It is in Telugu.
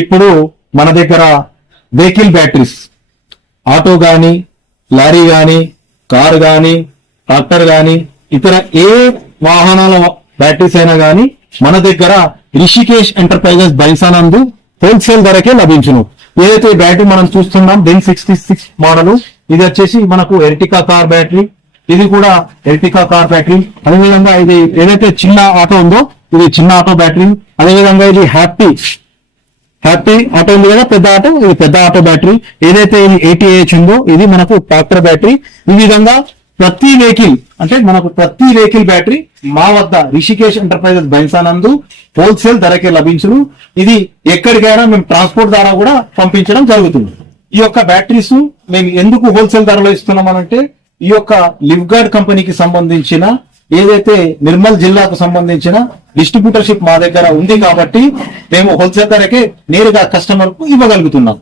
ఇప్పుడు మన దగ్గర వెహికల్ బ్యాటరీస్, ఆటో గాని, లారీ గాని, కారు గాని, ట్రాక్టర్ గాని, ఇతర ఏ వాహనాల బ్యాటరీస్ అయినా గాని మన దగ్గర రిషికేష్ ఎంటర్ప్రైజెస్ బైసానందు హోల్సేల్ ధరకే లభించును. ఏదైతే బ్యాటరీ మనం చూస్తున్నాం డెన్ 66 మోడల్, ఇది వచ్చేసి మనకు ఎర్టికా కార్ బ్యాటరీ. ఇది కూడా ఎర్టికా కార్ బ్యాటరీ. అదేవిధంగా ఇది ఏదైతే చిన్న ఆటో ఉందో ఇది చిన్న ఆటో బ్యాటరీ. అదేవిధంగా ఇది హ్యాపీ ఆటో ఉంది కదా, పెద్ద ఆటో, ఇది పెద్ద ఆటో బ్యాటరీ. ఏదైతే ఇది 80Ah ఉందో ఇది మనకు ట్రాక్టర్ బ్యాటరీ. ఈ విధంగా ప్రతి వెహికల్ బ్యాటరీ మా వద్ద రిషికేష్ ఎంటర్ప్రైజెస్ బైన్సానందు హోల్సేల్ ధరకే లభించును. ఇది ఎక్కడికైనా మేము ట్రాన్స్పోర్ట్ ద్వారా కూడా పంపించడం జరుగుతుంది. ఈ యొక్క బ్యాటరీస్ మేము ఎందుకు హోల్సేల్ ధరలో ఇస్తున్నామనంటే, ఈ యొక్క లివ్ గార్డ్ కంపెనీకి సంబంధించిన ఏదైతే నిర్మల్ జిల్లాకు సంబంధించిన డిస్ట్రిబ్యూటర్షిప్ మా దగ్గర ఉంది కాబట్టి మేము హోల్సేల్ ధరకే నేరుగా కస్టమర్ కు ఇవ్వగలుగుతున్నాం.